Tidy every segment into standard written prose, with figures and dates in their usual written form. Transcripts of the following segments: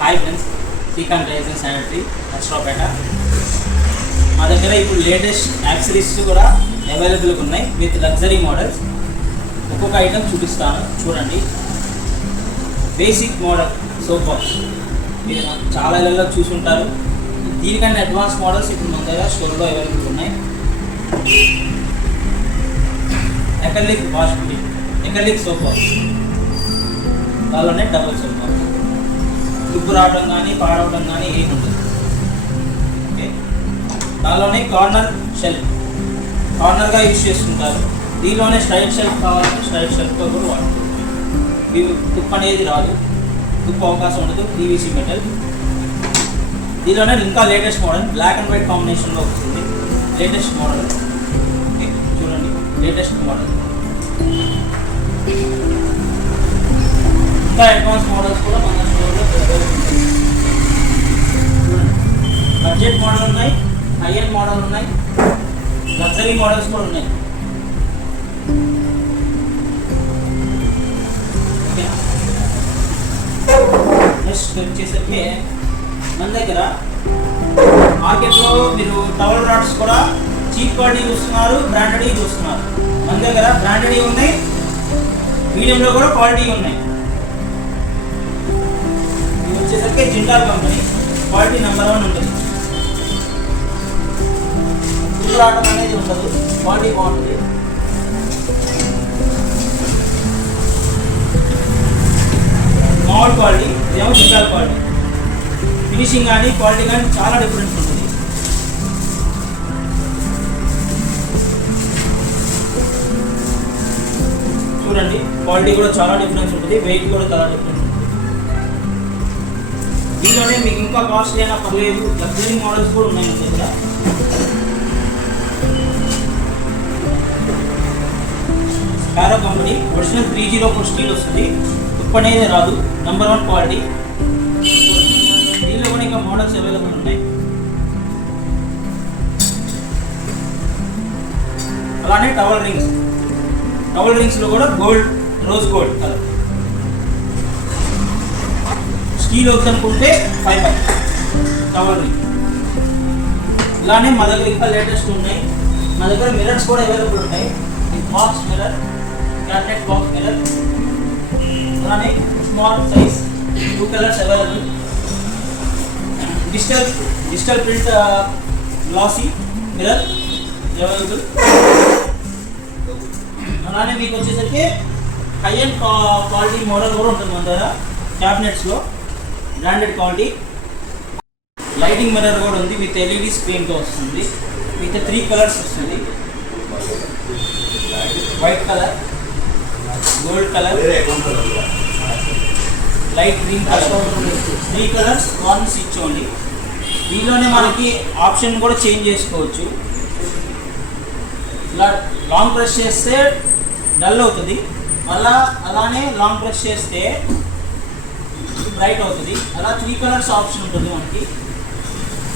Hi friends, Srikanth tiles and sanitary Narasaraopet. మా దగ్గర ఇప్పుడు లేటెస్ట్ యాక్సరీస్ కూడా అవైలబుల్గా ఉన్నాయి విత్ లగ్జరీ మోడల్స్. ఒక్కొక్క ఐటమ్ చూపిస్తాను, చూడండి. బేసిక్ మోడల్ సోప్ బాక్స్ మీరు చాలా ఇళ్ళలో చూసుంటారు. దీనికంటే అడ్వాన్స్ మోడల్స్ ఇప్పుడు మన దగ్గర స్టోర్లో అవైలబుల్ ఉన్నాయి. Acrylic wash fit, acrylic soap box, దానిలోనే డబుల్ సోప్ బాక్స్. తుప్పు రావడం కానీ పాడవడం కానీ ఏమి ఉండదు. ఓకే, దానిలోనే కార్నర్ షెల్ఫ్, కార్నర్గా యూజ్ చేసుకుంటారు. దీనిలోనే స్ట్రైట్ షెల్ఫ్ కావాలంటే స్ట్రైట్ షెల్ఫ్తో కూడా వాడుకోవచ్చు. తుప్పు అనేది రాదు, తుప్పు అవకాశం ఉండదు. PVC metal. దీనిలోనే ఇంకా latest model black and white కాంబినేషన్లో వస్తుంది. Latest model. ఓకే, చూడండి, లేటెస్ట్ మోడల్. ఇంకా అడ్వాన్స్ మోడల్స్ కూడా మన స్టోర్లో బడ్జెట్ మోడల్ ఉన్నాయి, హై ఎండ్ మోడల్ ఉన్నాయి, లగ్జరీ మోడల్స్ కూడా ఉన్నాయి. నెక్స్ట్ వచ్చేసరికి మన దగ్గర మార్కెట్లో మీరు టవల్ రాడ్స్ కూడా చీప్ క్వాలిటీ చూస్తున్నారు, బ్రాండెడ్ చూస్తున్నారు. మన దగ్గర బ్రాండెడ్ ఉన్నాయి, మీడియంలో కూడా క్వాలిటీ ఉన్నాయి. ఇది వచ్చేసరికి జింటాల్ కంపెనీ, క్వాలిటీ నెంబర్ 1 ఉంటుంది. రావడం అనేది ఉండదు, క్వాలిటీ బాగుంటుంది. మామూలు క్వాలిటీ, ఇదేమో జింటాల్ క్వాలిటీ. ఫినిషింగ్ కానీ క్వాలిటీ కానీ చాలా డిఫరెన్స్ ఉంటుంది. చూడండి, క్వాలిటీ కూడా చాలా డిఫరెన్స్ ఉంటుంది, వెయిట్ కూడా చాలా డిఫరెన్స్ ఉంటుంది. దీనిలోనే మీకు ఇంకా కాస్ట్లీ అయినా పర్లేదు, లగ్జరీ మోడల్స్ కూడా ఉన్నాయి మన దగ్గర. స్పారో కంపెనీ ఒరిజినల్ 304 స్టీల్ వస్తుంది. తుప్పు అనేది రాదు, నెంబర్ 1 క్వాలిటీ. దీనిలో కూడా ఇంకా మోడల్స్ అవైలబుల్ ఉన్నాయి. అలానే టవల్ రింగ్స్, టవల్ రింగ్స్లో కూడా gold, rose gold colour. Steel వద్దనుకుంటే ఫైబర్ టవల్ రింగ్. ఇలానే మా దగ్గర ఇంకా లేటెస్ట్ ఉన్నాయి. మా దగ్గర మిరర్స్ కూడా అవైలబుల్ ఉంటాయి. Box mirror, cabinet box mirror, అలానే small size 2 colours available. Digital print glossy mirror available. అలానే మీకు వచ్చేసరికి హై అండ్ క్వాలిటీ మోడల్ కూడా ఉంటుంది మన దగ్గర. క్యాబినెట్స్లో బ్రాండెడ్ క్వాలిటీ. లైటింగ్ మిర్రర్ కూడా ఉంది, విత్ ఎల్ఈడి స్క్రీన్తో వస్తుంది. విత్ 3 కలర్స్ వస్తుంది. White colour, gold colour, light green colour. 3 colours 1 switch only. దీనిలోనే మనకి ఆప్షన్ కూడా చేంజ్ చేసుకోవచ్చు. ఇలా లాంగ్ ప్రెస్ చేస్తే డల్ అవుతుంది, మళ్ళా అలానే లాంగ్ ప్రెస్ చేస్తే బ్రైట్ అవుతుంది. అలా 3 కలర్స్ ఆప్షన్ ఉంటుంది మనకి.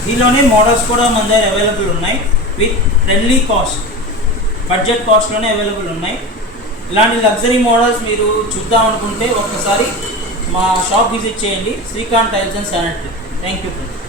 దీనిలోనే మోడల్స్ కూడా మన దగ్గర అవైలబుల్ ఉన్నాయి విత్ ఫ్రెండ్లీ కాస్ట్, బడ్జెట్ కాస్ట్లోనే అవైలబుల్ ఉన్నాయి. ఇలాంటి లగ్జరీ మోడల్స్ మీరు చూద్దాం అనుకుంటే ఒక్కసారి మా షాప్ విజిట్ చేయండి, Srikanth tiles and sanitary. Thank you friends.